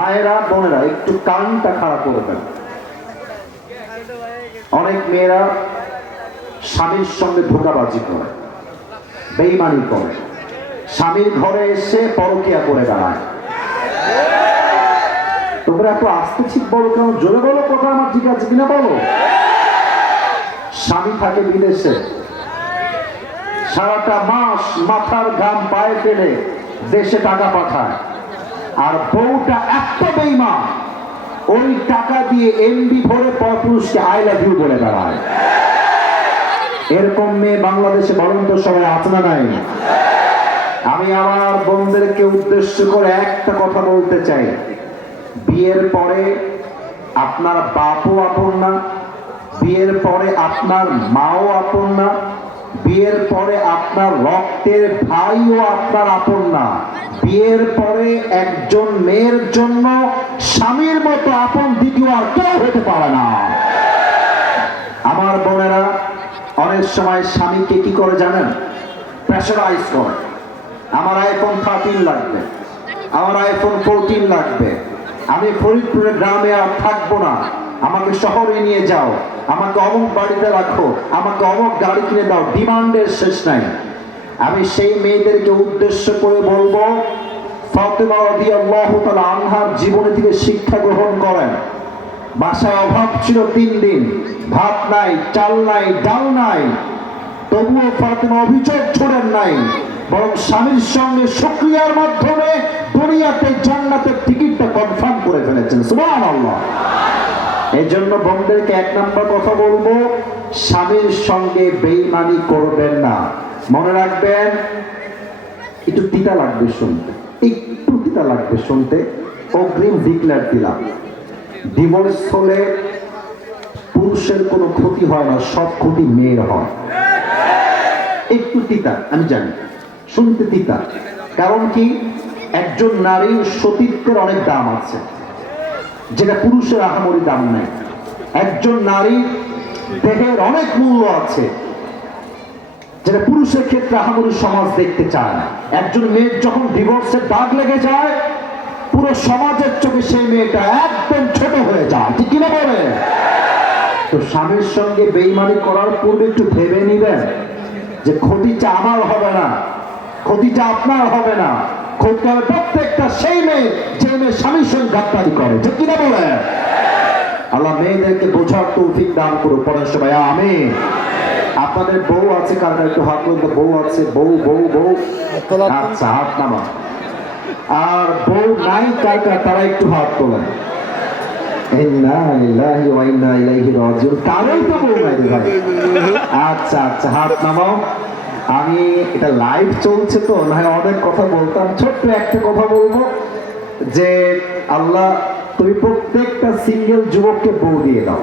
মায়েরা বোনেরা একটু কানটা খারাপ করে দেন। অনেক মেয়েরা স্বামীর সঙ্গে ধোঁকাবাজি করে, বেঈমানি করে, স্বামীর ঘরে এসে পরকিয়া করে দাঁড়ায়। তোমরা এত আস্তে ঠিক বলো কেন? জোরে বলো, কথা আমার ঠিক আছে কিনা বলো। স্বামী থাকে বিদেশে, সারাটা মাস মাথার ঘাম পায়ে ফেলে দেশে টাকা পাঠায়, আর বউটা এত বেঈমান ওই টাকা দিয়ে এমবি ভরে পরপুরুষকে আই লাভ ইউ বলে বেড়ায়। এরকম মেয়ে বাংলাদেশে বলেন তো সবাই আছে না নাই? আমি আমার বোনদেরকে উদ্দেশ্য করে একটা কথা বলতে চাই, বিয়ের পরে আপনার বাপও আপন না, বিয়ের পরে আপনার মাও আপন না, বিয়ের পরে আপনার রক্তের ভাইও আপনার আপন না। বিয়ের পরে একজন মেয়ের জন্য স্বামীর মতো আপন দ্বিতীয় আর কেউ হতে পারে না। আমার বোনেরা অনেক সময় স্বামীকে কি করে জানেন? প্রেশারাইজ করে। আমার আইফোন 13 লাগবে, আমার আইফোন 14 লাগবে, আমি ফরিদপুরের গ্রামে আর থাকবো না, আমাকে শহরে নিয়ে যাও, আমাকে অমুক বাড়িতে রাখো, আমাকে অমুক গাড়ি কিনে দাও, ডিমান্ডের শেষ নাই। আমি সেই মেয়েদেরকে উদ্দেশ্য করে বলবো, ফাতেমা রাদিয়াল্লাহু তাআলা আনহার জীবনী থেকে শিক্ষা গ্রহণ করেন। বাসায় অভাব ছিল 3 দিন, ভাত নাই, চাল নাই, ডাল নাই, তবুও ফাতেমা অভিযোগ ছোড়েন নাই, বরং স্বামীর সঙ্গে শুকরিয়ার মাধ্যমে দুনিয়াতে জান্নাতের টিকিটটা কনফার্ম করে ফেলেছেন। সুবহানাল্লাহ। এই জন্য বোনদেরকে 1 নম্বর কথা বলবো, স্বামীর সঙ্গে বেঈমানি করবেন না। মনে রাখবেন, একটু তিতা লাগবে শুনতে, একটু তিতা লাগবে শুনতে, অগ্রিম ডিক্লেয়ার দিলাম, ডিভোর্স হলে পুরুষের কোনো ক্ষতি হয় না, সব ক্ষতি মেয়ের হয়। একটু তিতা আমি জানি, শুনতে তিতা, কারণ কি, একজন নারীর সতীত্বের অনেক দাম আছে যেটা পুরুষের আহামরি দাম নেই। একজন নারীর দেহের অনেক মূল্য আছে যেটা পুরুষের ক্ষেত্রে আহামরি সমাজ দেখতে চায় না। একজন মেয়ের যখন ডিভোর্সের দাগ লেগে যায়, পুরো সমাজের চোখে সেই মেয়েটা একদম ছোট হয়ে যায়, ঠিক কিনা বলে? তো স্বামীর সঙ্গে বেঈমানি করার পূর্বে একটু ভেবে নিবেন যে ক্ষতিটা আমার হবে না, ক্ষতিটা আপনার হবে না, ক্ষতি হবে প্রত্যেকটা সেই মেয়ে যে মেয়ে স্বামীর সঙ্গে গাদ্দারি করে, ঠিক কিনা বলে? আল্লাহ মেয়েদেরকে বোঝার তৌফিক দান করুক, পড়েন সবাই আমিন। আপনাদের বউ আছে কার কার একটু হাত তুলতে? বউ আছে? বউ বউ বউ আচ্ছা, হাত নামা। আর বউ নাই কার কার? তারা একটু হাত তোলেন। ইন্না লিল্লাহি ওয়া ইন্না ইলাইহি রাজিউন। কারোই তো বউ নাই ভাই। আচ্ছা আচ্ছা, হাত নামাও। আমি এটা লাইভ চলছে তো, না অনেক কথা বলতাম, ছোট্ট একটা কথা বলবো যে আল্লাহ তুমি প্রত্যেকটা সিঙ্গেল যুবককে বউ দিয়ে দাও।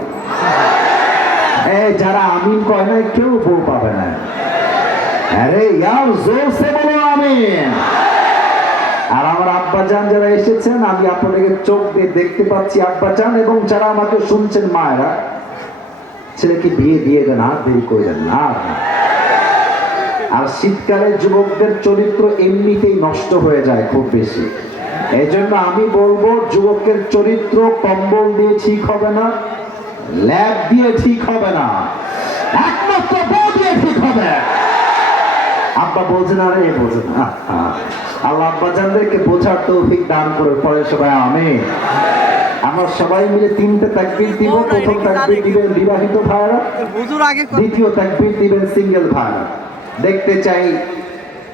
যারা আমিন কয় না কেউ বউ পাবে না। আরে ইয়ার জোরসে বলো আমিন। আর আমার আব্বাজান যারা এসেছেন, আমি আপনাদেরকে চোখ দিয়ে দেখতে পাচ্ছি আব্বাজান, এবং যারা আমাকে শুনছেন মায়েরা, ছেলেকে বিয়ে দিয়ে দেন, আর দেরি করে দেন না। আর শীতকালে যুবকদের চরিত্র এমনিতেই নষ্ট হয়ে যায় খুব বেশি। এই জন্য আমি বলবো, যুবকের চরিত্র কম্বল দিয়ে ঠিক হবে না, ল্যাব দিয়ে ঠিক হবে না, একমাত্র বউ দিয়ে ঠিক হবে। আব্বা বলছেন, আরে বলছেন না। আল্লাহ আব্বাজানদেরকে বোঝার তৌফিক দান করে, পরে সবাই আমিন। আমরা সবাই মিলে 3টে তাকবীর দিব। প্রথম তাকবীর দিবেন বিবাহিত ভাইরা, দ্বিতীয় তাকবীর দিবেন সিঙ্গেল ভাইরা। দেখতে চাই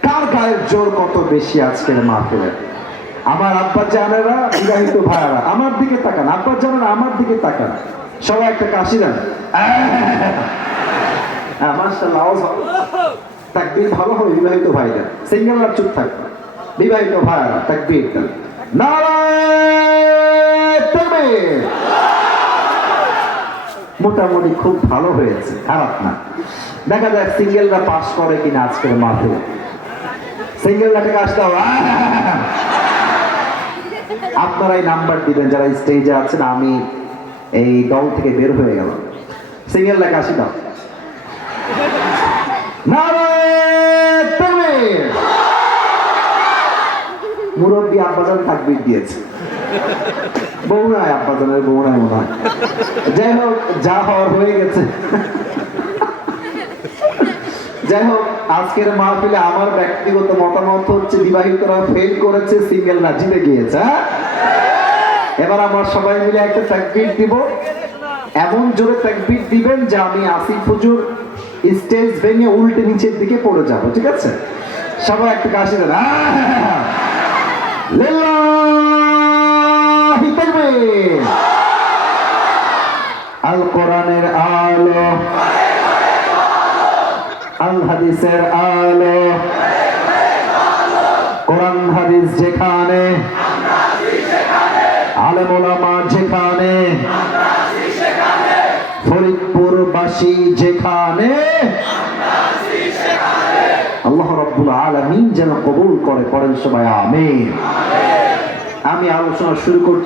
কার গায়ের জোর কত বেশি আজকের মাহফিলে। আমার আব্বাজানেরা, বিবাহিত ভাইরা আমার দিকে তাকান, আব্বাজানেরা আমার দিকে তাকান, সবাই একটা কাশি দেন। মাশাআল্লাহ, তাকবীর ভালো হবে বিবাহিত ভাইরা। সিঙ্গেলরা চুপ থাকবে, বিবাহিত ভাইরা তাকবীর দেন। নারায়ে তাকবীর। মোটামুটি খুব ভালো হয়েছে, খারাপ না। দেখা যাক সিঙ্গেলরা পাস করে কিনা আজকের মাহফিলে। সিঙ্গেলরা থেকে আসতে হবে, আপনারাই নাম্বার দিবেন যারা স্টেজে আছেন। আমি এই দল থেকে বের হয়ে গেলাম। সিঙ্গেলরা কাশি দাও। মুরব্বী আব্বাজান তাকবীর দিয়েছে। বউ নাই, আব্বাজানের বউ নাই মনে হয়। যাই হোক, যা হওয়ার হয়ে গেছে। যাই হোক, আজকের মাহফিলে আমার ব্যক্তিগত মতামত হচ্ছে বিবাহিতরা ফেল করেছে, সিঙ্গেলরা জিতে গিয়েছে। এবার আমরা সবাই মিলে একটা তাকবীর দিব, এমন জোরে তাকবীর দিবেন যে আমি আসিফ হুজুর স্টেজ ভেঙে উল্টে নিচের দিকে পড়ে যাব, ঠিক আছে? সবাই একটু কাশি দেন। লিল্লাহি তাকবীর। আল কোরআনের আলো, আল হাদিসের আলো, কোরআন হাদিস যেখানে, আলেম ওলামা যেখানে, ফরিদপুরবাসী যেখানে, আল্লাহ রাব্বুল আলামিন যেন কবুল করে, পড়েন সবাই আমিন। আমি আলোচনা শুরু করছি।